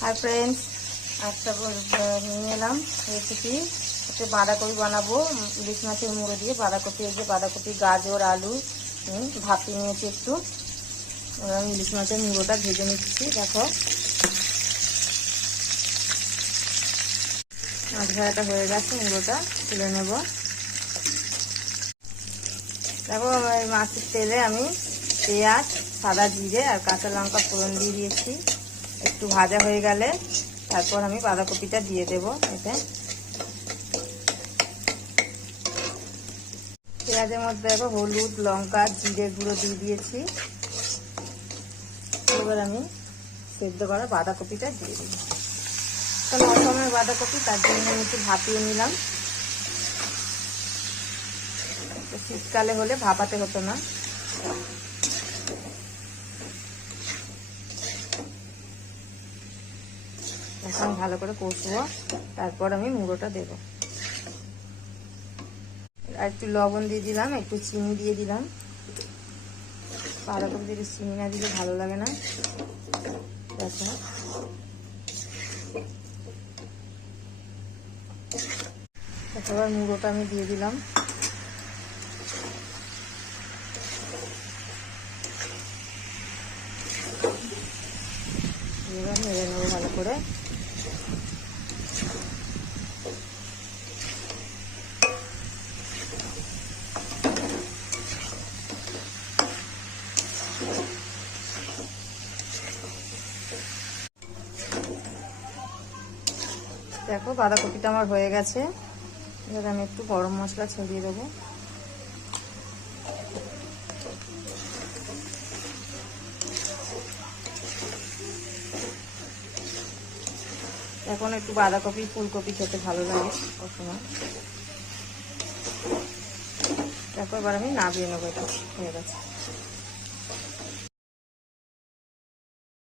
Hi friends, একটা নিয়ে এলাম রেসিপি। একটু বাঁধাকপি বানাবো ইলিশ মাছের মুড়ো দিয়ে। বাঁধাকপি, এই যে বাঁধাকপি, গাজর, আলু ভাপিয়ে নিয়েছি একটু। আমি ইলিশ মাছের মুড়োটা ভেজে নিচ্ছি। দেখো মাছ ভাজাটা হয়ে গেছে, মুড়োটা তুলে নেব। দেখো এই মাছের তেলে আমি পেঁয়াজ, সাদা জিরে আর কাঁচা লঙ্কা ফোড়ন দিয়ে দিয়েছি। একটু ভাজা হয়ে গেলে তারপর আমি বাঁধাকপিটা দিয়ে দেব। এতে পেঁয়াজের মধ্যে দেখো হলুদ, লঙ্কা, জিরে গুঁড়ো দিয়ে দিয়েছি। এবার আমি সেদ্ধ করা বাঁধাকপিটা দিয়ে দিই। কারণ অসময়ের বাঁধাকপি, তার জন্য আমি একটু ভাপিয়ে নিলাম। শীতকালে হলে ভাপাতে হতো না। এখন ভালো করে কষবো, তারপর আমি মুড়োটা দেব। আর একটু লবণ দিয়ে দিলাম, একটু চিনি দিয়ে দিলাম। বাঁধাকপি দিয়ে চিনি না দিলে ভালো লাগে না। দেখো এবার মুড়োটা আমি দিয়ে দিলাম। এবার নেড়ে নেবো ভালো করে। দেখো বাঁধাকপিটা আমার হয়ে গেছে। এবার আমি একটু গরম মশলা ছড়িয়ে দেবো। এখন একটু বাঁধাকপি, ফুলকপি খেতে ভালো লাগে সবসময়। দেখো এবার আমি নামিয়ে নেবো, এটা হয়ে গেছে।